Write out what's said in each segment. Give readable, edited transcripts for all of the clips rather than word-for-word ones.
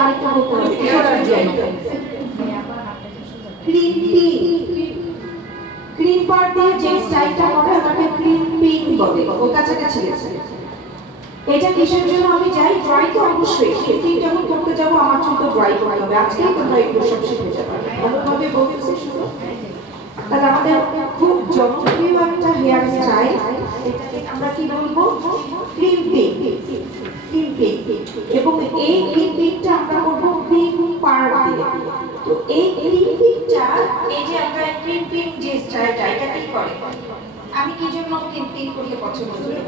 আরেকটা বলতে হবে ক্লিপিং ক্লিপার দিয়ে যে স্টাইলটা করে ওটাকে ক্লিপিং বলে, ও কাছাকাছি গেছে। এটা কিসের জন্য আমি যাই? ড্রাই তো অবশ্যই, ক্লিপিং যখন করতে যাবো আমার চুল তো ড্রাই করতে হবে। আজকেই তোমরা এগুলো সব শিখে যাবে, ভালোভাবে বলতেছি শুনো। তাহলে আমাদের খুব জনপ্রিয় একটা হেয়ার স্টাইল, এটাকে আমরা কি বলবো? ক্লিপিং। ক্লিপিং, এবং এই ক্লিপিংটা আমরা করবো ক্লিপার দিয়ে। তো এই ক্লিপিংটা, এই যে আমরা ক্লিপিং যে স্টাইলটা, এটা কি করে? আমি কি জন্য ক্লিপিং করতে পছন্দ করি?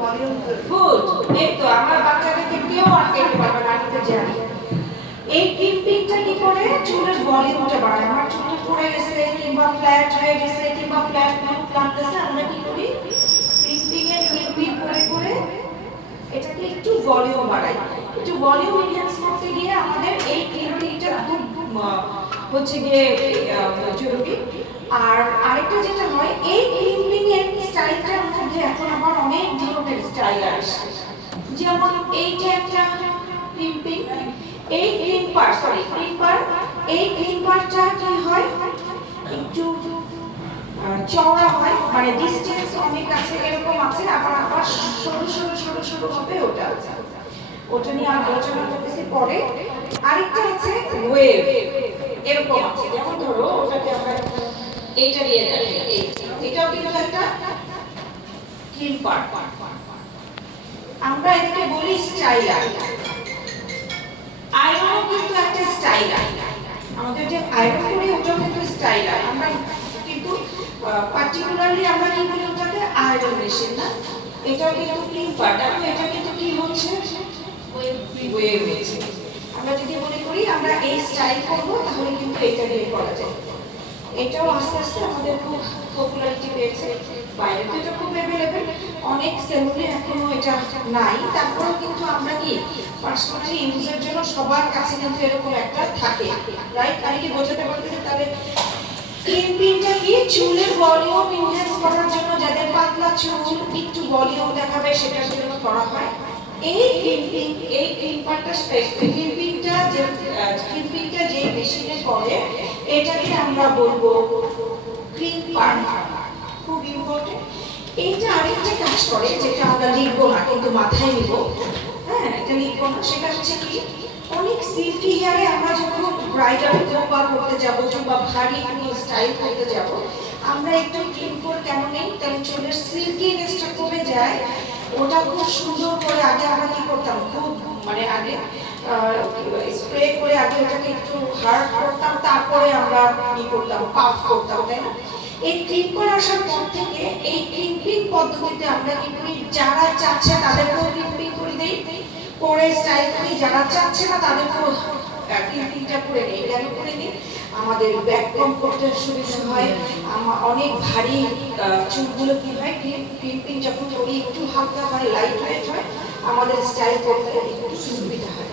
গুড, এই তো আমার বাচ্চাদেরকে কেউ আটকাতে পারবে না, আমি তো জানি। এই ক্লিপিংটা কি করে? চুলের ভলিউমটা বাড়ায়। আমার চুলটা পড়ে গেছে কিংবা ফ্ল্যাট হয়ে গেছে কিংবা ফ্ল্যাট লাগতেছে, আমরা কি করি? ক্লিপিং এর ক্লিপিং করে করে এটাকে একটু ভলিউম বাড়াই। একটু ভলিউম এনহ্যান্স করতে গিয়ে আমাদের এই ক্লিপিংটা খুব হচ্ছে গিয়ে জরুরি। আর আরেকটা যেটা হয়, এই ক্লিপিং এর স্টাইলটার মধ্যে এখন আবার অনেক ধরনের স্টাইল আসে। যেমন এইটা একটা ক্লিপিং, এই ক্লিপার, এই ক্লিপারটা কি হয়? একটু চওড়া হয়, মানে ডিসটেন্স অনেক আছে, এরকম আছে। আবার আবার সরু সরু সরু সরু হবে, ওটা আছে। ওটা নিয়ে আলোচনা করতেছি পরে। আরেকটা আছে ওয়েভ, এরকম আছে। যেমন ধরো ওটাকে আমরা এইটা দিয়ে দেখাই, এটাও কিন্তু একটা ক্লিপার। আমরা এটাকে বলি স্টাইলার। আয়রনও কিন্তু একটা স্টাইলার। আমাদের যে আয়রন করি ওটাও কিন্তু স্টাইলার। আমরা কিন্তু পার্টিকুলারলি আমরা কি বলি ওটাকে? আয়রন মেশিন না, এটাও কিন্তু ক্লিপার। দেখো এটা কিন্তু কি হচ্ছে? ওয়েভ হচ্ছে। আমরা যদি মনে করি আমরা এই স্টাইল করবো, তাহলে কিন্তু এটা দিয়ে করা যায়। এটাও আস্তে আস্তে আমাদের খুব পপুলারিটি পেয়েছে। বাইরে তো এটা খুব অ্যাভেলেবেল, অনেক সেলুনে এখনো এটা নাই। তারপরেও কিন্তু আমরা কি পার্সোনালি ইউজের জন্য সবার কাছে কিন্তু এরকম একটা থাকে, রাইট? আমি কি বোঝাতে পারতেছি? তাহলে ক্লিপিংটা কি? চুলের ভলিউম এনহ্যান্স করার জন্য, যাদের পাতলা চুল একটু ভলিউম দেখাবে সেটার জন্য করা হয় এই ক্লিপিং। এই ক্লিপারটা ক্লিপিংটা যে মেশিনে করে এটাকে আমরা বলবো ক্লিপার। খুব ইম্পর্টেন্ট। এইটা আরেকটা কাজ করে, যেটা আমরা লিখবো না কিন্তু মাথায় নিব। হ্যাঁ, এটা লিখবো না। সেটা হচ্ছে কি, অনেক সিল্কি হেয়ারে আমরা যখন ব্রাইডাল কোপা করতে যাব কিংবা ভারী কোনো স্টাইল করতে যাব, আমরা একটু ক্লিন করে কেন নেই? তাহলে চুলের সিল্কিনেসটা কমে যায়। ওটা খুব সুন্দর করে আগে আমরা কি করতাম? খুব মানে আগে স্প্রে করে আগে ওটাকে একটু হার্ড করতাম, তারপরে আমরা কি করতাম? পাফ করতাম, তাই না? এই ক্লিপার আসার পর থেকে এই ক্লিপিং পদ্ধতিতে আমরা কি করি? যারা চাচ্ছে তাদেরকেও ক্লিপিং করে দেই, করে স্টাইল করি। যারা চাচ্ছে না তাদেরকেও ক্লিপিংটা করে নেই। কেন করে নিই? আমাদের ব্যাক কম করতে সুবিধা হয়। অনেক ভারী চুলগুলো কি হয়, ক্লিপিং যখন করি একটু হালকা হয়, লাইট ওয়েট হয়, আমাদের স্টাইল করতে একটু সুবিধা হয়।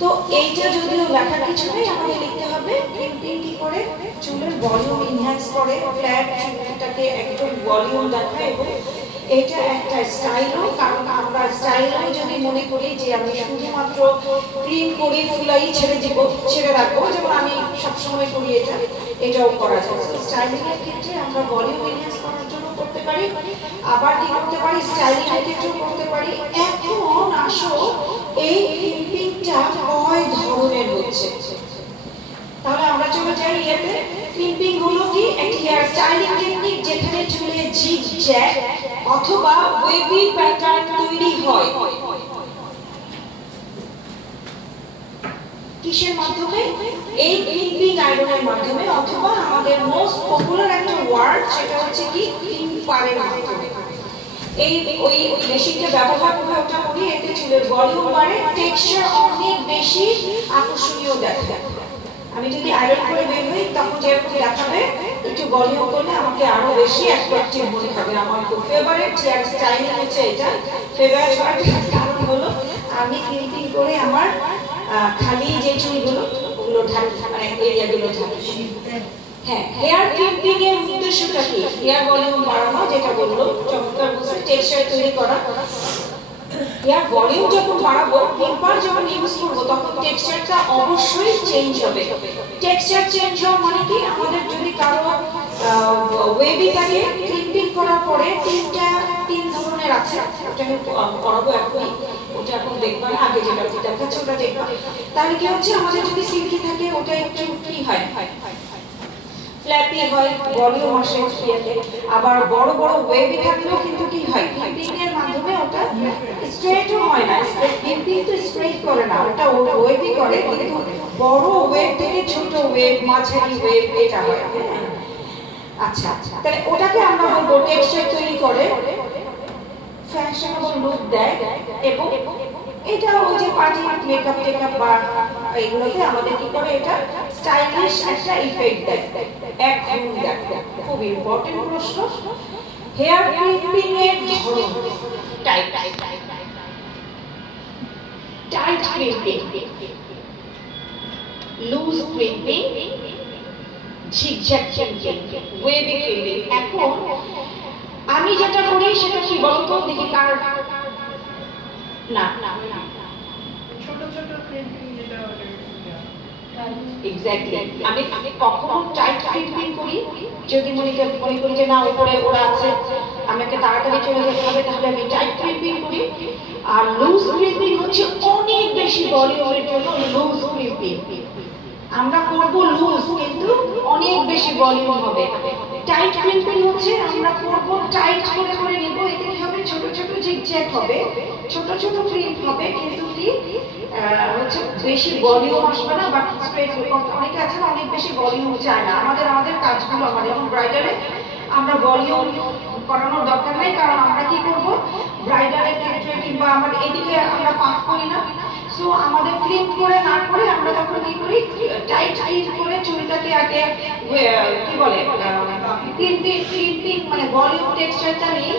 তো এইটা যদিও লেখার কিছু নেই, আমাকে লিখতে হবে ক্লিপিং কি করে? চুলের ভলিউম এনহ্যান্স করে, ফ্ল্যাট চুলটাকে একদম ভলিউম দেখায়। এবং এটা একটা স্টাইলও, কারণ আমরা স্টাইলও যদি মনে করি যে আমি শুধুমাত্র ক্লিন করি, ফুলাই ছেড়ে রাখবো, যেমন আমি সবসময় করি, এটাও করা যায়। স্টাইলিং এর ক্ষেত্রে আমরা ভলিউম এনহ্যান্স করার জন্য করতে পারি, আবার কি করতে পারি? স্টাইলিং এর ক্ষেত্রেও করতে পারি। এখন আসো এই ক্লিপিংটা কয় ধরনের হচ্ছে। তাহলে আমরা চলে যাই এতে। ক্লিপিং হলো কি? একটি হেয়ার স্টাইলিং টেকনিক যেখানে চুলে জিগজ্যাগ অথবা ওয়েভি প্যাটার্ন তৈরি হয়। কিসের মাধ্যমে? এই ক্লিপিং আয়রনের মাধ্যমে, অথবা আমাদের মোস্ট পপুলার একটা ওয়ার্ড সেটা হচ্ছে কি? ক্লিপারের মাধ্যমে। এই ওই মেশিনটা ব্যবহার করে ওটা করি, এতে চুলের ভলিউম বাড়ে, টেক্সচার অনেক বেশি আকর্ষণীয় দেখায়। আমি যদি আয়রন করে বের হই তখন যেরকম দেখাবে, একটু ভলিউম করলে আমাকে আরো বেশি অ্যাট্রাকটিভ মনে হবে। আমার খুব ফেভারিট হেয়ার স্টাইল হচ্ছে এটা। ফেভারিট হওয়ার কারণ হলো আমি ক্লিপিং করে আমার খালি যে চুলগুলো ওগুলো ঢাকি, মানে এরিয়াগুলো ঢাকি। হ্যাঁ, হেয়ার ক্লিপিং এর উদ্দেশ্যটা কি? হেয়ার ভলিউম বাড়ানো, যেটা বললো চমৎকার বলছে, টেক্সচার তৈরি করা। হেয়ার ভলিউম যখন বাড়াবো, ক্লিপার যখন ইউজ করবো, তখন টেক্সচারটা অবশ্যই চেঞ্জ হবে। টেক্সচার চেঞ্জ হওয়া মানে কি, আমাদের যদি কারো ওয়েভি থাকে, ক্লিপিং করার পরে তিন ধরনের আছে, ওটা আমি করাবো এখনই, ওটা এখন দেখবা না, আগে যেটা দেখাচ্ছে ওটা দেখবা। তাহলে কি হচ্ছে, আমাদের যদি সিল্কি থাকে ওটা একটু কি হয়, ফ্ল্যাপি হয়, ভলিউম আসে ইয়াতে। আবার বড় বড় ওয়েভি থাকলেও কিন্তু কি হয়, ক্লিপিং এর মাধ্যমে ওটা স্ট্রেটও হয় না। ক্লিপিং তো স্ট্রেট করে না, ওটা ওয়েভি করে, কিন্তু বড় ওয়েভ থেকে ছোট ওয়েভ, মাঝারি ওয়েভ এটা হয়। আচ্ছা, তাহলে ওটাকে আমরা বলবো টেক্সচার তৈরি করে, ফ্যাশনেবল লুক দেয়, এবং এটা ওই যে পার্টি মেকআপ টেকআপ বা এগুলোতে আমাদের কি করে, এটা স্টাইলিশ একটা ইফেক্ট দেয়, এক গুণ দেয়। খুব ইম্পর্টেন্ট প্রশ্ন। হেয়ার ক্লিপিং এর ধরন, tight clipping, loose clipping, zigzag clipping, wavy clipping. এখন আমি যেটা করি সেটা কি বলতো, দেখি কার না ছোট ছোট ক্লিপিং যেটা এক্স্যাক্টলি, আমি কখনো টাইট ক্লিপিং করি যদি মনে করি যে না উপরে ওরা আছে, আমাকে তাড়াতাড়ি চলে যেতে হবে, তাহলে আমি টাইট ক্লিপিং করি। আর লুজ ক্লিপিং হচ্ছে অনেক বেশি ভলিউমের জন্য লুজ ক্লিপিং আমরা করব, লুজ কিন্তু অনেক বেশি ভলিউম হবে। টাইট ক্লিপিং হচ্ছে আমরা করব টাইট করে করে নিব, এতে কি হবে, ছোট ছোট জিগজ্যাগ হবে, ছোট ছোট ক্লিপ হবে, কিন্তু কি হচ্ছে বেশি ভলিউম আসবে না, বাট স্ট্রেট। অনেকে আছে না অনেক বেশি ভলিউম চায় না, আমাদের কাজগুলো আমাদের যেমন ব্রাইডালে আমরা ভলিউম করানোর দরকার নেই, কারণ আমরা কি করব, ব্রাইডালের ক্ষেত্রে কিংবা আমার এদিকে আমরা পাস করি না। সো আমাদের ক্লিপ করে না করে আমরা তখন কি করি, টাইট করে চুলটাকে আগে কি বলে ক্লিপিং মানে ভলিউম টেক্সচারটা নিই,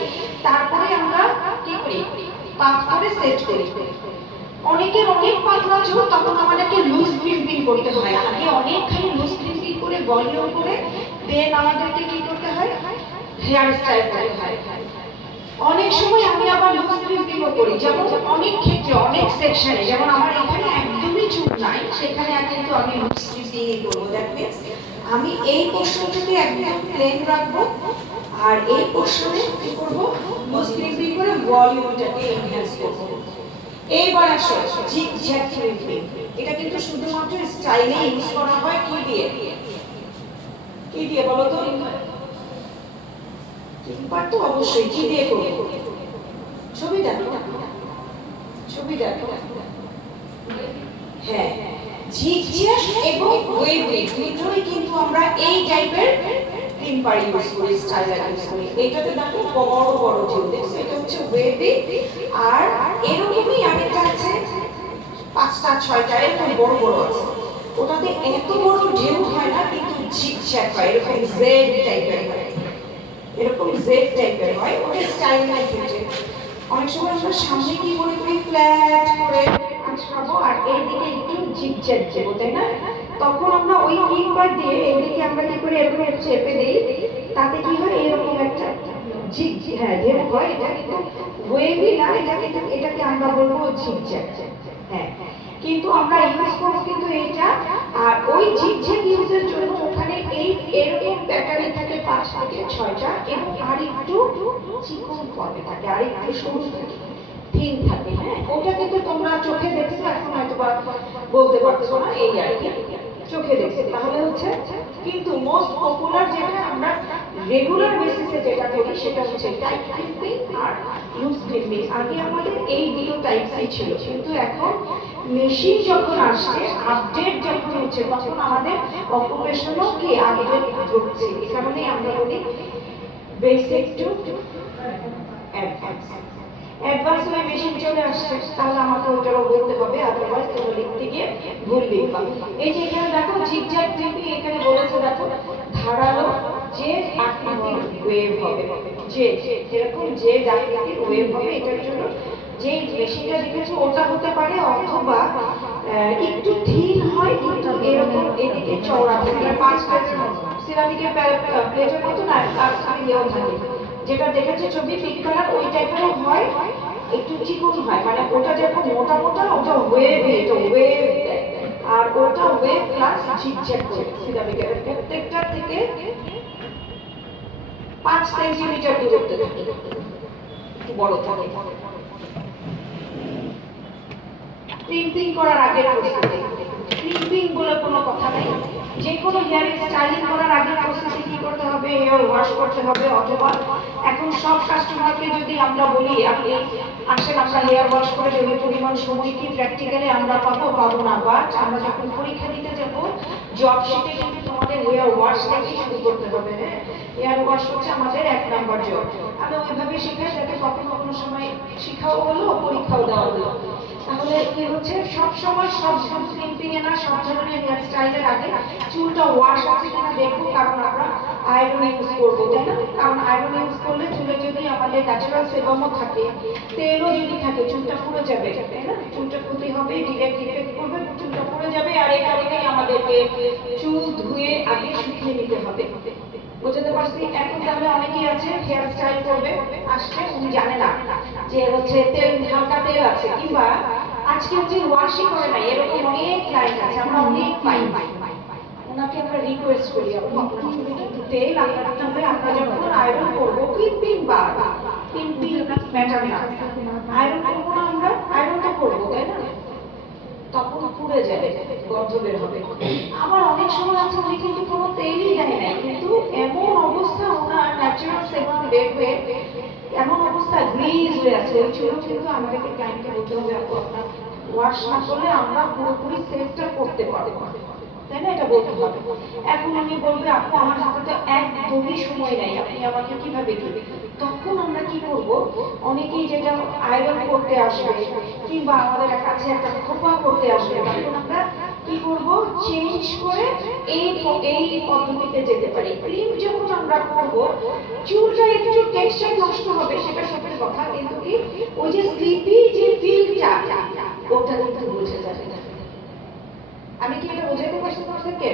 তারপরে আমরা কি করি, পাস করে সেট করি। অনেকের অনেক পাতলা চুল, তখন আমাদেরকে লুজ ক্লিপিং করতে হয়, আগে অনেকখানি লুজ ক্লিপিং করে ভলিউম করে দেন আমাদেরকে কি করতে হয়, হেয়ার স্টাইল করতে হয়। অনেক সময় আমি আবার লুজ ক্লিপিংও করি, যেমন অনেক ক্ষেত্রে অনেক সেকশনে, যেমন আমার এখানে একদমই চুল নাই, সেখানে কিন্তু আমি লুজ ক্লিপিং করবো। দ্যাট মিন্স আমি এই পোর্শনটাকে একদম প্লেন রাখবো, আর এই পোর্শনে কি করবো, লুজ ক্লিপিং করে ভলিউমটাকে এনহ্যান্স করবো। এইবার আসো জিগজ্যাগ ক্লিপিং, এটা কিন্তু শুধুমাত্র স্টাইলে ইউজ করা হয়, কি দিয়ে বলো তো, ক্লিপার তো অবশ্যই কি দিয়ে করব, ছবি দেখো, হ্যাঁ, ঝিকঝ্যাক এবং ওয়েভি দুটোই কিন্তু আমরা এই টাইপের ক্লিপার ইউজ করি, স্টাইলার ইউজ করি। এটাতে দেখো বড় বড় ঝিল, দেখছো, এটা হচ্ছে ওয়েভি, আর এরকমই আরেকটা আছে 5টা 6টা এরকম বড় বড় আছে, ওটাতে এত বড় ঢেউ হয় না, কিন্তু ঝিকঝ্যাক হয়, এরকম জেড টাইপের হয়, ওটা স্টাইলের ক্ষেত্রে। অনেক সময় আমরা সামনে কি মনে করি, ফ্ল্যাট করে আঁচড়াবো আর এইদিকে একটু ঝিকঝ্যাক দেবো, তাই না, তখন আমরা ওই ক্লিপার দিয়ে এইদিকে আমরা কি করে এরকম চেপে দিই, তাতে কি হয়, এরকম একটা ঢেউ হয়। এটা কিন্তু ওয়েভি না, এটাকে আমরা বলবো ঝিকঝ্যাক। হ্যাঁ, কিন্তু আমরা ইউজ করবো কিন্তু এইটা। আর ওই ঝিকঝ্যাক ইউজের জন্য ওখানে এই এরকম প্যাটার্নে থাকে 5 থেকে 6টা, এবং আর একটু চিকন ফর্মে থাকে, আর একটু সরু থাকে, থিন থাকে। হ্যাঁ, ওটা কিন্তু তোমরা চোখে দেখছো, এখন হয়তো বলতে পারছো না, এই আর কি চোখে দেখছে। তাহলে হচ্ছে কিন্তু মোস্ট পপুলার যেটা আমরা রেগুলার বেসিসে যেটা করি সেটা হচ্ছে টাইট ক্লিপিং আর লুজ ক্লিপিং। আগে আমাদের এই দুটো টাইপসই ছিল, কিন্তু এখন মেশিন যখন আসছে, আপডেট যখন হচ্ছে, তখন আমাদের অকুপেশনও কি আপডেট হচ্ছে। এই কারণে আমরা বলি বেসিক টু অ্যাডভান্স ওই মেশিন চলে আসছে, তাহলে আমাকে ওটাও বলতে হবে, আদারওয়াইজ তোমরা লিখতে গিয়ে ভুল লিখবা। এই যে এখানে দেখো জিগজ্যাগ ক্লিপিং, এখানে বলেছে দেখো ধারালো যে আকৃতির ওয়েভ হবে, যে যেরকম যে আকৃতির ওয়েভ হবে, এটার জন্য যে মেশিনটা দেখেছো ওটা হতে পারে, অথবা একটু থিন হয় কিন্তু এরকম এদিকে চওড়া থাকে, 5 সিরামিকের প্লেটের মতো না, আর ইয়েও থাকে, যেটা দেখেছো ছবি পিঙ্ক কালার ওই টাইপেরও হয়, একটু চিকন হয়, মানে ওটা যেরকম মোটা মোটা ওটা ওয়েভ, এটা ওয়েভ দেয়, আর ওটা ওয়েভ প্লাস ঝিকঝ্যাক করে সিরামিকের প্রত্যেকটা থেকে 5 সেন্টিমিটার দূরত্বে থাকে, একটু বড় থাকে। ক্রিম্পিং করার আগে ক্রিম্পিং বলে কোনো কথা নেই, যে কোনো হেয়ার স্টাইলিং করার আগে প্রসেসে কি করতে হবে, হেয়ার ওয়াশ করতে হবে, অথবা এখন সব কাস্টমারকে যদি আমরা বলি আপনি আসেন আমরা হেয়ার ওয়াশ করে দেবো, পরিমাণ সময় কি প্র্যাকটিক্যালি আমরা পাবো না, বাট আমরা যখন পরীক্ষা দিতে যাব জব শিটে কিন্তু তোমাদের হেয়ার ওয়াশ থেকে শুরু করতে হবে। হ্যাঁ, হেয়ার ওয়াশ হচ্ছে আমাদের 1 নাম্বার জব। আমি ওইভাবে শেখাই যাতে কখনো সময় শিখাও হলো, পরীক্ষাও দেওয়া হলো। তাহলে কি হচ্ছে, সব সময় সব ক্রিম্পিং এ না, সব ধরনের হেয়ার স্টাইলের আগে চুলটা ওয়াশ আছে কিনা দেখবো, কারণ আমরা আয়রন ইউজ করবো, তাই না? কারণ আয়রন ইউজ করলে চুলে যদি আমাদের ন্যাচারাল সেবামও থাকে, তেলও যদি থাকে, চুলটা পুড়ে যাবে, তাই না? চুলটা ক্ষতি হবে, ডিরেক্ট ইফেক্ট করবে, চুলটা পুড়ে যাবে। আর এই কারণেই আমাদেরকে চুল ধুয়ে আগে শুকিয়ে নিতে হবে। বুঝতে পারছি? এখন তাহলে অনেকেই আছে হেয়ার স্টাইল করবে, আসছে উনি জানে না যে হচ্ছে তেল, হালকা তেল আছে, কিংবা আজকে হচ্ছে ওয়াশই করে নাই, এরকম অনেক ক্লায়েন্ট আছে, আমরা অনেক পাই। ওনাকে আমরা রিকোয়েস্ট করি, আপু আপনার চুলে কিন্তু তেল, আপনার চুলে আমরা যখন আয়রন করবো, ক্রিম্পিং বা ক্রিম্পিং ম্যাটার না, আয়রন করবো না, আমরা আয়রন তো করবো, তাই না? তখন পুড়ে যাবে, গন্ধ বের হবে। আবার অনেক সময় আছে উনি কিন্তু কোনো তেলই দেয় নাই, কিন্তু এমন অবস্থা ওনার ন্যাচারাল সেবাম বের হয়ে এমন অবস্থা গ্রিজ হয়ে আছে, ওই চুলও কিন্তু আমাদেরকে ক্লায়েন্টকে বলতে হবে আপু আপনার ওয়াশ না করলে আমরা পুরোপুরি সেভটা করতে পারবো না, তাই না? এটা বলতে হবে। এখন আমি বলবো আপু আমার হাতে তো একদমই সময় নেই, আপনি আমাকে কিভাবে দিবেন? তখন আমরা কি করব, অনেকেই যেটা আয়রন করতে আসবে কিংবা আমাদের কাছে একটা খোপা করতে আসবে, তখন আমরা কি করব, চেঞ্জ করে এই পদ্ধতিতে যেতে পারি। ক্রিম যখন আমরা করব, চুলটা একটু টেক্সচার নষ্ট হবে, সেটা সত্যি কথা, কিন্তু কি ওই যে স্লিপি যে ফিলটা ওটা কিন্তু বুঝে যাবে। আমি কি এটা বোঝাতে পারছি তোমাদেরকে?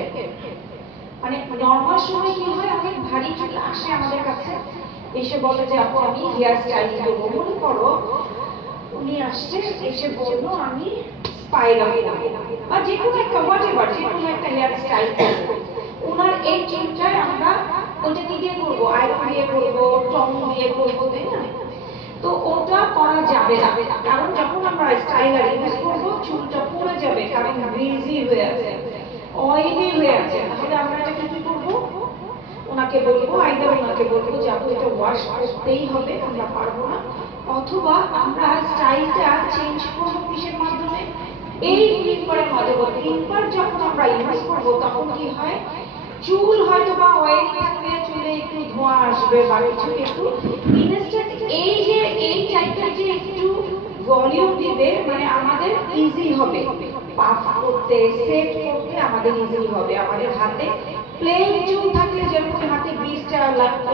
মানে নর্মাল সময় কি হয়, অনেক ভারী চুল আসে আমাদের কাছে, এসে বলে যে আপু আমি হেয়ার স্টাইল করবো। মনে করো উনি আসছে, এসে বললো আমি স্পাইরাল বা যে কোনো একটা হোয়াটএভার, যে কোনো একটা হেয়ার স্টাইল করবো। ওনার এই চুলটায় আমরা ওটা কি দিয়ে করবো, আয়রন দিয়ে করবো, টং দিয়ে করবো, তাই না? তো ওটা করা যাবে না, কারণ যখন আমরা স্টাইলার ইউজ করবো চুলটা পুড়ে যাবে, কারণ গ্রিজি হয়ে আছে, অয়েলি হয়ে আছে। তাহলে আমরা এটা কি করবো, ওনাকে বলবো, আইদার ওনাকে বলবো যে আপু এটা ওয়াশ করতেই হবে, আমরা পারবো না, অথবা আমরা স্টাইলটা চেঞ্জ করবো কিসের মাধ্যমে, এই ক্লিপারের মাধ্যমে। ক্লিপার যখন আমরা ইউজ করবো তখন কি হয়, চুল হয়তো বা অয়েলি থাকলে চুলে একটু ধোঁয়া আসবে বা কিছু, একটু ইনস্ট্যান্ট এই যে এই টাইপের যে একটু ভলিউম দিবে, মানে আমাদের ইজি হবে পাফ করতে, সেট করতে আমাদের ইজি হবে। আমাদের হাতে প্লেন চুল থাকলে যেরকম হাতে 20টা লাগতো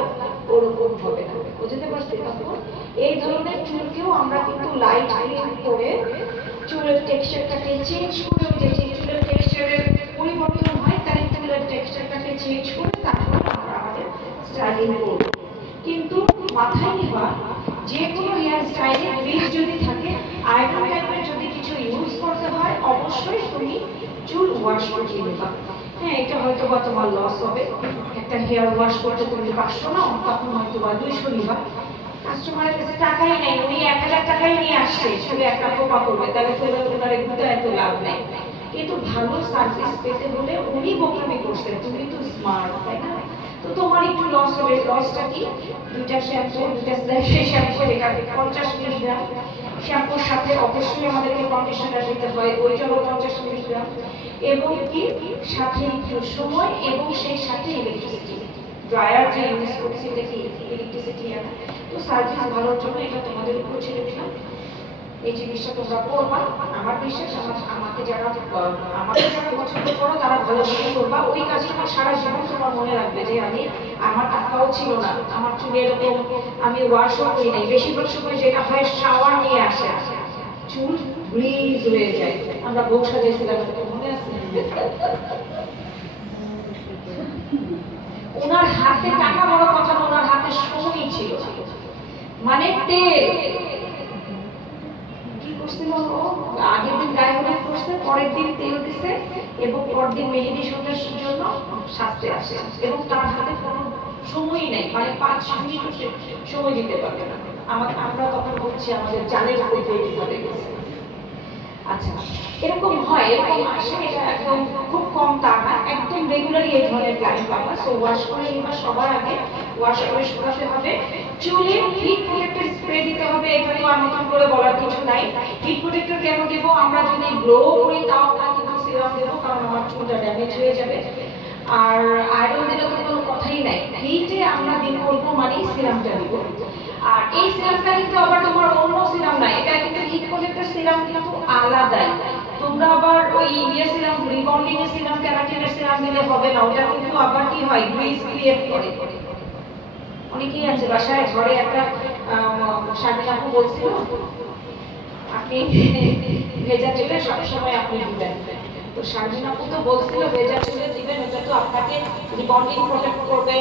ওরকম হবে না, বুঝতে পারছি? তখন এই ধরনের চুলকেও আমরা কিন্তু লাইট ক্লিন করে চুলের টেক্সচারটাকে চেঞ্জ করে, ওই যে চুলের টেক্সচারের পরিবর্তন হয়, তাই চুলের টেক্সচারটাকে চেঞ্জ করে তারপর আমরা আমাদের স্টাইলিং করব। কিন্তু মাথায় নিবা, যে কোনো হেয়ার স্টাইলে গ্রিজ যদি থাকে, আয়রন টাইপের যদি কিছু ইউজ করতে হয়, অবশ্যই তুমি চুল ওয়াশ করে নেবা। হ্যাঁ, এটা হয়তো বা তোমার লস হবে, একটা হেয়ার ওয়াশ করতে তুমি 500 না, তখন হয়তো বা 200 নিবা। কাস্টমারের কাছে টাকাই নেই, উনি 1000 টাকাই নিয়ে আসছে, শুধু একটা খোপা করবে, তাহলে ফেলে ওনার ঘুরে এত লাভ নেই। কিন্তু ভালো সার্ভিস পেতে হলে উনি বোকামি করছেন, তুমি তো স্মার্ট, তাই না? তো তোমার একটু লস হবে। লসটা কি, দুইটা শ্যাম্পু, দুইটা শ্যাম্পু, এটা 50 মিলিগ্রাম শ্যাম্পুর সাথে অবশ্যই আমাদেরকে কন্ডিশনার দিতে হয়, ওইটাও 50 মিলিগ্রাম, এবং কি সাথে একটু সময়, এবং সেই সাথে ইলেকট্রিসিটি। ড্রায়ার যে ইউজ করছি এটা কি ইলেকট্রিসিটি আছে। তো সার্ভিস ভালোর জন্য এটা তোমাদের উপর ছেড়ে দিলাম, এই জিনিসটা তোমরা করবা। আমার বিশ্বাস আমাকে যারা পছন্দ করো তারা ভালোভাবে করবা, ওই কাজটা সারা জীবন তোমার মনে রাখবে যে আমার টাকাও ছিল না, আমার চুলে এরকম আমি ওয়াশও করি নাই। বেশিরভাগ সময় যেটা হয় শাওয়ার নিয়ে আসে, চুল ব্রিজ হয়ে যায়। আমরা বউ সাজাইছিলাম, মনে আছে? ওনার হাতে টাকা বড় কথা না, ওনার হাতে সময় ছিল, মানে তেল করছিল ও আগের দিন গায়ে হলুদ করছে, পরের দিন তেল দিছে এবং পরদিন মেহেদি সাজার জন্য সাজতে আসে এবং তার হাতে কোনো সময়ই নেই, মানে 5 মিনিটও সে সময় দিতে পারবে না। আমরা তখন বলছি আমাদের জানের উপর দিয়ে কিভাবে গেছে। আচ্ছা, এরকম হয়, এরকম আসে, এটা একদম খুব কম তা না, একদম রেগুলারই এই ধরনের ক্লায়েন্ট পাবা। সো ওয়াশ করে নিবা, সবার আগে ওয়াশ করে শুকাতে হবে। চুলে হিট প্রোটেক্টর স্প্রে দিতে হবে, এখানে আর নতুন করে বলার কিছু নাই। হিট প্রোটেক্টর কেন দেবো, আমরা যদি গ্লো করি তাও আমরা কিন্তু সিরাম দেবো, কারণ আমার চুলটা ড্যামেজ হয়ে যাবে। আর আয়রন দিলে তো কোনো কথাই নাই, হিটে আমরা দিন করবো মানে সিরামটা দিব। আর এই সিরামটা কিন্তু আবার তোমার অন্য সিরাম না, এটা কিন্তু হিট প্রোটেক্টর সিরাম কিন্তু আলাদাই। তোমরা আবার ওই ইয়ে সিরাম, রিবন্ডিং এর সিরাম, ক্যারাটিনের সিরাম দিলে হবে না, ওটা কিন্তু আবার কি হয়, গ্রিস ক্রিয়েট করে। অনেকেই আছে বাসায়, ঘরে একটা শাড়ি আপু বলছিল আপনি ভেজা চুলে সবসময় আপনি দিবেন, তো শারমিন আপু তো বলছিল ভেজা চুলে দিবেন, ওটা তো আপনাকে রিবন্ডিং প্রোটেক্ট করবে,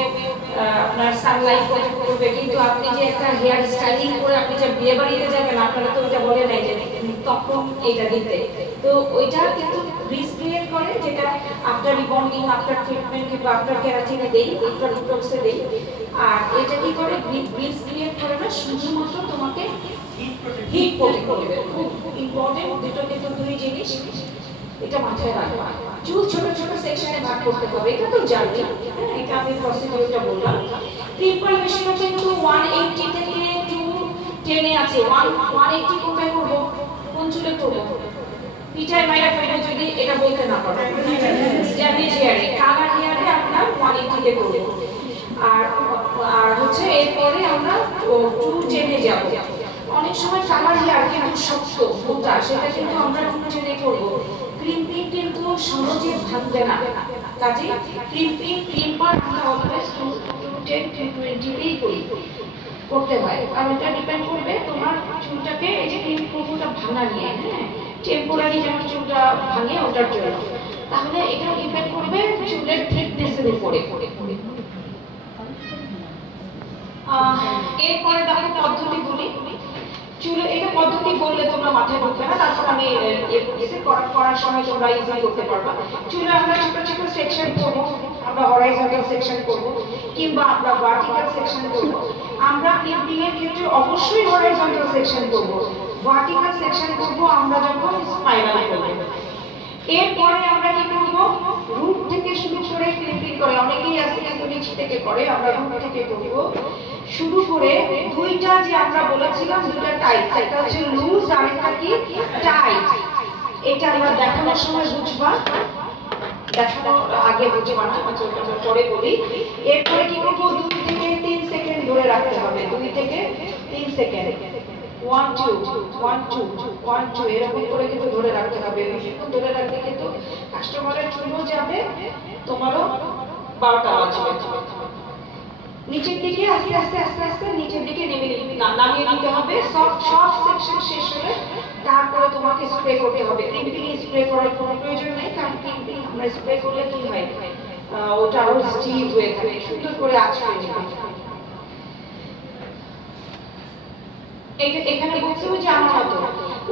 আপনার সানলাইট প্রোটেক্ট করবে, কিন্তু আপনি যে একটা হেয়ার স্টাইলিং করে আপনি যে বিয়ে বাড়িতে যাবেন, আপনারা তো ওইটা বলে নাই যে তখন এইটা দিতে, তো ওইটা কিন্তু গ্রিস ক্রিয়েট করে, যেটা আফটার রিবন্ডিং, আফটার ট্রিটমেন্ট কিংবা আফটার কেরাটিনে দেই, আফটার রিটক্সে দেই। আর এটা কি করে, গ্রিস ক্রিয়েট করে না, শুধুমাত্র তোমাকে হিট প্রোটেক্ট করবে। খুব ইম্পর্টেন্ট, দুটো কিন্তু দুই জিনিস, এটা মাথায় রাখবা। চুল ছোট ছোট সেকশনে ভাগ করতে হবে, এটা তো জানি, হ্যাঁ, এটা আমি প্রসিডিউরটা বললাম। ট্রিপল মেশিনও কিন্তু 180 থেকে 210 এ আছে। 180 কোথায় করব, কোন চুলে করব, পিঠায় মাইরা ফেলে যদি এটা বলতে না পারো, স্ট্যাবলিশ হেয়ারে, কালার হেয়ারে আমরা 180 তে করব। আর আর হচ্ছে এরপরে আমরা 210 এ যাব। অনেক সময় কালার হেয়ার কিন্তু শক্ত মোটা, সেটা কিন্তু আমরা 210 এ করব। ক্রিম্পিং কিন্তু সহজে ভাঙবে না, কাজে ক্রিম্পিং ক্রিম্পার আমরা অলওয়েজ 210 220 তেই করি, করতে হয়। আর এটা ডিপেন্ড করবে তোমার চুলটাকে, এই যে ক্রিম প্রোফোটা ভাঙা নিয়ে, হ্যাঁ, টেম্পোরারি যেন চুলটা ভাঙে ওটার জন্য, তাহলে এটা ডিপেন্ড করবে চুলের থিকনেসের উপরে। এরপরে দেখো পদ্ধতিগুলি, চুলে এটা পদ্ধতি বললে তোমরা মাথায় ঢুকবে না, তারপর আমি করার সময় তোমরা ইজি করতে পারবা। চুলে আমরা ছোট ছোট সেকশন করব, আমরা হরাইজন্টাল সেকশন করব কিংবা আমরা ভার্টিক্যাল সেকশন করব। আমরা ক্লিপিং এর ক্ষেত্রে অবশ্যই হরাইজন্টাল সেকশন করব, ভার্টিক্যাল সেকশন করব আমরা যখন স্পাইরাল করব। এরপরে আমরা কি করব, রুট থেকে শুরু করে ক্লিপিং করে, অনেকেই আছে কিন্তু নিচ থেকে করে, আমরা রুট থেকে করব শুরু করে। দুইটা যে আমরা বলেছিলাম দুইটা টাইপ, একটা হচ্ছে লুজ আর একটা কি টাইট, এটা আমরা দেখানোর সময় বুঝবা, দেখানোর আগে বুঝবা না, ওটা পরে বলি। এরপরে কি করব, 2 থেকে 3 সেকেন্ড ধরে রাখতে হবে, 2 থেকে 3 সেকেন্ড, 1 2 1 2 1 2 এরকম করে কিন্তু ধরে রাখতে হবে। বেশিক্ষণ ধরে রাখলে কিন্তু কাস্টমারের চুলও যাবে, তোমারও 12টা বাজবে। নিচের দিকে আস্তে আস্তে আস্তে আস্তে নিচের দিকে নামিয়ে নিতে হবে। সব সেকশন শেষ হলে তারপরে তোমাকে স্প্রে করতে হবে। ক্রিম্পিং স্প্রে করার কোনো প্রয়োজন নেই, কারণ ক্রিম্পিং আমরা স্প্রে করলে কি হয়, ওটা আরো স্টিফ হয়ে থাকে, সুন্দর করে আঁচড়ে নেবে। এখানে বলছি যে আমার মতো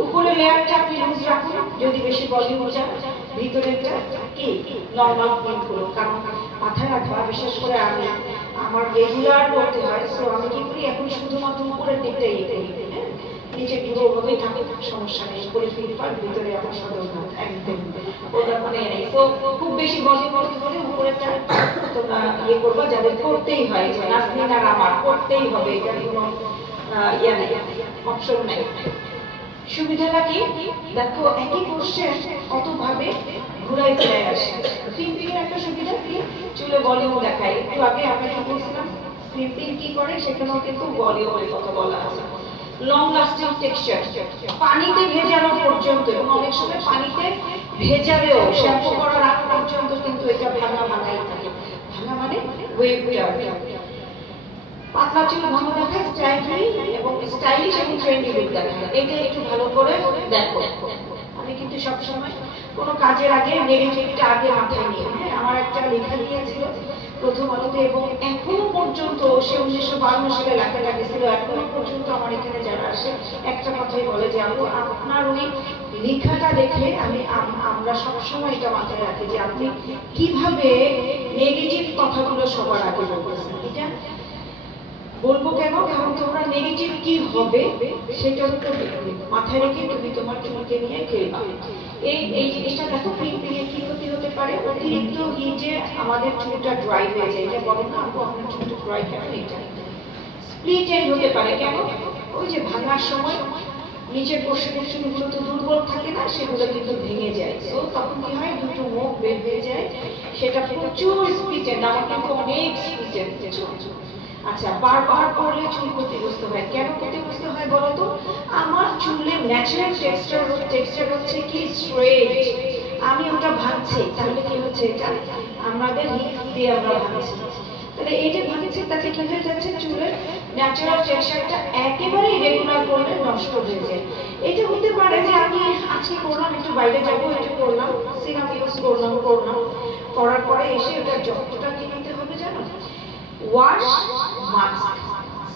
উপরে লেয়ারটা আপনি লুজ রাখুন, যদি বেশি ভলিউম যায়, ভিতরেরটা কি নরমাল ক্রিম করুন। কারণ মাথায় রাখবা, বিশেষ করে আমি আমার রেগুলার করতে হয়, সো আমি কি করি এখন শুধুমাত্র উপরের দিকটাই করি, হ্যাঁ, নিচে পুরো ওভাবেই থাকে, সমস্যা নেই। উপরে ফিল্পার, ভিতরে আমার সদর না, একদম ওটা মানে নেই। তো খুব বেশি ভলিউম হলে উপরেরটা তোমরা ইয়ে করবা, যাদের করতেই হয়, যে নাজনীন আর আমার করতেই হবে, এটা কোনো ইয়া নেই, অপশন নেই। সুবিধাটা কি দেখো, একই কোশ্চেন কতভাবে ঘুরাই ফেরাই আসে। ক্রিম্পিং এর একটা সুবিধা কি, চুলে ভলিউম দেখায়। একটু আগে আমরা কি বলছিলাম, ক্রিম্পিং কি করে, সেখানেও কিন্তু ভলিউমের কথা বলা আছে। লং লাস্টিং টেক্সচার, পানিতে ভেজানো পর্যন্ত, এবং অনেক সময় পানিতে ভেজাবেও শ্যাম্পু করার আগ পর্যন্ত কিন্তু এটা ভাঙা ভাঙাই থাকে। ভাঙা মানে ওয়েভটা, পাতলা চুল ঘন দেখায়, স্টাইলিশ এবং ট্রেন্ডি লুক দেখায়। এটা একটু ভালো করে দেখো। আমি কিন্তু সবসময় কোনো কাজের আগে নেগেটিভটা আগে মাথায় নিয়ে, হ্যাঁ আমার একটা লেখা দিয়েছিল প্রথম আলোতে এবং এখনো পর্যন্ত সে 1952 সালে লেখাটা গেছিল, এখনো পর্যন্ত আমার এখানে যারা আসে একটা কথাই বলে যে আপু আপনার ওই লেখাটা দেখে আমরা সবসময় এটা মাথায় রাখি যে আপনি কিভাবে নেগেটিভ কথাগুলো সবার আগে বলতেছেন। এটা বলবো কেন, কারণ তোমরা নেগেটিভ কি হবে সেটার উপর মাথায় রেখে তুমি তোমার চুলকে নিয়ে খেলবা। এই জিনিসটা দেখো পিঁপড়ে কি ক্ষতি হতে পারে, অতিরিক্ত হিটে আমাদের চুলটা ড্রাই হয়ে যায়। এটা বলে না আপু আপনার চুলটা ড্রাই কেন, এটা স্প্লিট এন্ড হতে পারে কেন, ওই যে ভাঙার সময় নিচের পোর্শনের চুলগুলো তো দুর্বল থাকে না, সেগুলো কিন্তু ভেঙে যায়। তো তখন কি হয়, দুটো মুখ বের হয়ে যায়, সেটা প্রচুর স্প্লিট এন্ড, আমার কিন্তু অনেক স্প্লিট এন্ড। আচ্ছা বারবার করলে চুল ক্ষতিগ্রস্ত হয়, কেন ক্ষতিগ্রস্ত হয় বলো তো? আমার চুলের ন্যাচারাল টেক্সচার হচ্ছে কি স্ট্রেট, আমি ওটা ভাঙছি, তাহলে কি হচ্ছে এটা আমাদের হিট দিয়ে আমরা ভাঙছি, তাহলে এই যে ভাঙছি তাতে কি হয়ে যাচ্ছে, চুলের ন্যাচারাল টেক্সচারটা একেবারে ইরেগুলার করলে নষ্ট হয়ে যায়। এটা হতে পারে যে আমি আজকে করলাম, একটু বাইরে যাবো, একটু করলাম, সিরাম ইউজ করলাম, করার পরে এসে ওটার যত্নটা কি নিতে হবে জানো, ওয়াশ, মাস্ক,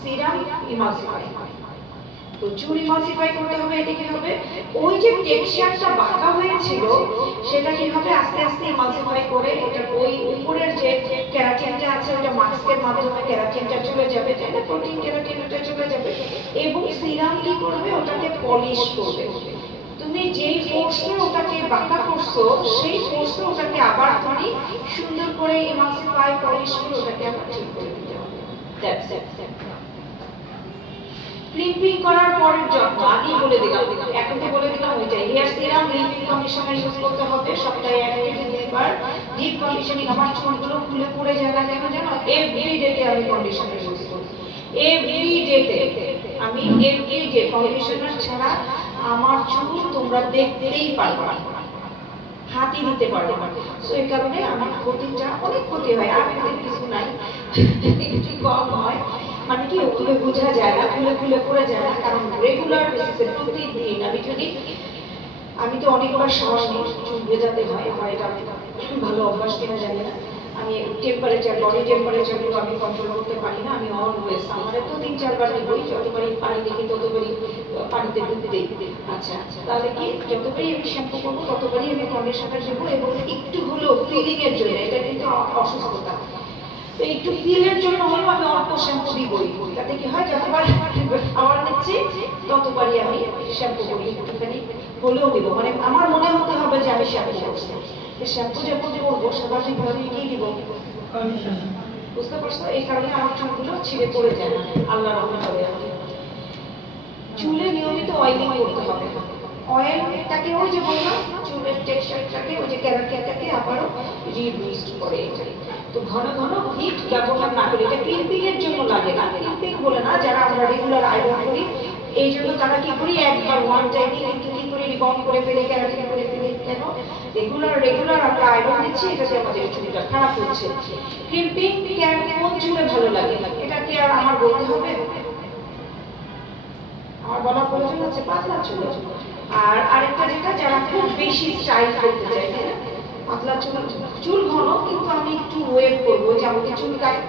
সিরাম, ইমালসিফাই। তো চুল ইমালসিফাই করতে হবে, এটা কি হবে, ওই যে টেক্সচারটা বাঁকা হয়েছিল সেটা কি হবে আস্তে আস্তে ইমালসিফাই করে এটা ওই উপরের যে কেরাটিনটা আছে ওটা মাস্কের মাধ্যমে কেরাটিনটা চলে যাবে, তাই না, প্রোটিন কেরাটিন ওটা চলে যাবে, এবং সিরাম কি করবে, ওটাকে পলিশ করবে। তুমি যেই ফোর্সে ওটাকে বাঁকা করছো সেই ফোর্সে ওটাকে আবার তুমি সুন্দর করে ইমালসিফাই পলিশ করে ওটাকে আবার ঠিক করে দিতে হবে। That's it. ক্লিপিং করার পরের যত্ন আগেই বলে দিলাম, এখন তো বলে দিলাম ওইটাই, hair serum, leave-in conditioner use করতে হবে সপ্তাহে 1 থেকে 2 বার। ডিপ কন্ডিশনিং, আমার চুলগুলো খুলে পড়ে যায় না কেন জানো, এভরি ডেতে আমি কন্ডিশনার ইউজ করি, এভরি ডেতে আমি এভরি ডে কন্ডিশনার ছাড়া আমার চুল তোমরা দেখতেই পারবে না, হাতই দিতে পারবে না। সো এই কারণে আমার ক্ষতিটা অনেক ক্ষতি হয়, আর কিছু নাই, একটু কম হয়, মানে কি ওগুলো বোঝা যায় না, খুলে পড়ে যায় না, কারণ রেগুলার বেসিসে প্রতিদিন আমি তো অনেকবার শ্বাস নিই, চুল ভেজাতে হয়, আমার এটা ভালো অভ্যাস কিনা জানি না, আমি টেম্পারেচার, বডি টেম্পারেচারগুলো আমি কন্ট্রোল করতে পারি না, আমি অলওয়েজ আমার তো 3-4 বার নিবই, যতবারই পানি দেখি ততবারই পানিতে ডুবে দিই। আচ্ছা তাহলে কি যতবারই আমি শ্যাম্পু করবো ততবারই আমি কন্ডিশনার দেবো, এবং একটু হলেও ফিলিং এর জন্য, এটা কিন্তু অসুস্থতা, তো একটু ফিলের জন্য হলেও আমি অল্প শ্যাম্পু দিবই, তাতে কি হয় যতবার খাবার নিচ্ছি ততবারই আমি শ্যাম্পু করি, একটুখানি হলেও দিব, মানে আমার মনে হতে হবে যে আমি শ্যাম্পু করছি। শ্যাম্পু যখন করবো স্বাভাবিকভাবে কি দিব, বুঝতে পারছো, এই কারণে আমার চুলগুলো ছিঁড়ে পড়ে যায় না, আল্লাহ রহমত করে। চুলে নিয়মিত অয়েলিং করতে হবে, অয়েলটাকে ওই যে বললাম চুলের টেক্সচারটাকে, ওই যে ক্যারাটিনটাকে আবারও রিবুস্ট করে। তো ঘন ঘন হিট ব্যবহার না করে, এটা ক্লিপিং এর জন্য লাগে না, ক্লিপিং বলে না, যারা আমরা রেগুলার আয়রন করি এই জন্য তারা কি করি, একবার ওয়ান টাইমে কিন্তু কি করি, রিবন করে ফেলে, ক্যারাটিন করে ফেলে, কেন রেগুলার আমরা আয়রন দিচ্ছি, এটাতে আমাদের চুলটা খারাপ হচ্ছে। ক্লিপিং কোন চুলে ভালো লাগে, এটা কি আর আমার বলতে হবে, আমার বলা প্রয়োজন আছে, পাতলা চুলে। আর আরেকটা যেটা, যারা খুব বেশি স্টাইল করতে চায়, পাতলা চুল ঘন কিন্তু আমি একটু ওয়েট করবো, যে আমাকে চুলকায়,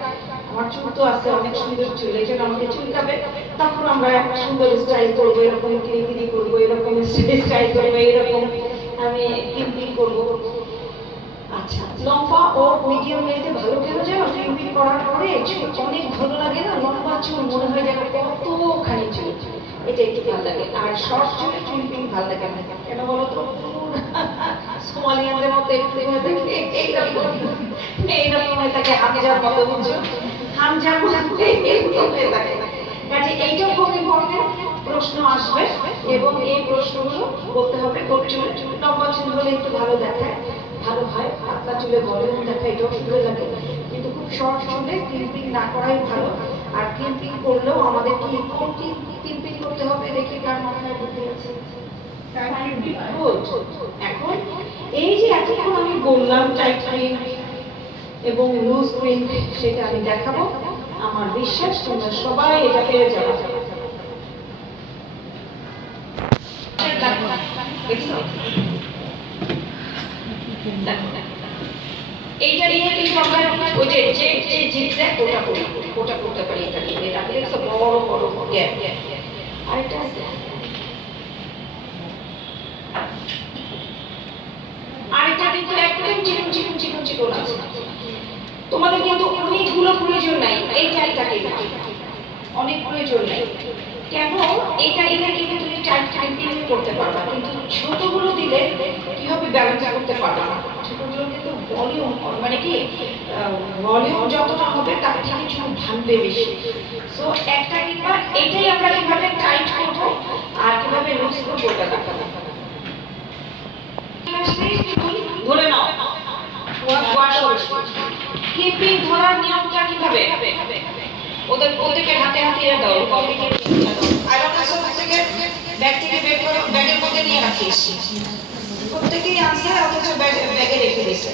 আমার চুল তো আছে অনেক সুন্দর চুল, এই জন্য আমাকে চুলকাবে, তখন আমরা একটা সুন্দর স্টাইল করবো, এরকম কিরিকিরি করবো, এরকম স্টাইল করবো, এরকম আমি ক্লিপিং করবো। আচ্ছা লম্বা ও মিডিয়াম লেন্থে ভালো কেন জানো, ক্লিপিং করার পরে চুল অনেক ভালো লাগে না, লম্বা চুল মনে হয় যেন কতখানি চুল, এটা একটু ভালো লাগে। আর শর্ট চুলে ক্লিপিং ভালো লাগে না, কেন বলো তো, সোমালিয়ানদের মতো একটু এইরকম থাকে, হামজার মতো, বুঝছো, হামজার মতো এইরকম হয়ে থাকে। কাজে এইটাও খুব ইম্পর্টেন্ট, প্রশ্ন আসবে এবং এই প্রশ্নগুলো করতে হবে। চুল লম্বা চুল হলে একটু ভালো দেখায়, ভালো হয়, পাতলা চুলে ভলিউম দেখায়, এটাও সুন্দর লাগে, কিন্তু খুব শর্ট চুলে ক্লিপিং না করাই ভালো। আর ক্লিপিং করলেও আমাদের কি কোন ক্লিপিং করতে হবে, দেখি কার মাথায় বুদ্ধি আছে। এখন এই যে এতক্ষণ আমি বললাম টাইট ক্রিম এবং লুজ ক্রিম, সেটা আমি দেখাবো, আমার বিশ্বাস তোমরা সবাই এটা পেয়ে যাবে। দেখো এইটা নিয়ে কিন্তু আমরা ওই যে যে যে জিগজ্যাগ ওটা করতে পারি। এটা নিয়ে এটা একটা বড় বড় গ্যাপ। আরেকটা আছে, আরেকটা কিন্তু একদম চিকন চিকন চিকন চিকন আছে। তোমাদের কিন্তু অনেকগুলো প্রয়োজন নাই, এই চারটাকে অনেক প্রয়োজন নাই। কেন? এটা দিলে কিন্তু তুমি টাইপিং করতে পারবা, কিন্তু ছোটগুলো দিলে কি হবে, ব্যালেন্স করতে পারবা না। ছোটগুলো কিন্তু ভলিউম, মানে কি ভলিউম যতটা হবে তার থেকে চুল ভাঙবে বেশি। সো একটা কিংবা এটাই আমরা কিভাবে টাইট করবো আর কিভাবে লুজ করবো ওটা দেখাবো। ধরে নাও ক্লিপিং ধরার নিয়মটা কিভাবে? ওদের প্রত্যেকের হাতে হাতে দাও, কপিকে ব্যাগ থেকে বের করে ব্যাগের মধ্যে নিয়ে রাখিস। প্রত্যেকেই আনসার অথচ ব্যাগে রেখে দিয়েছে।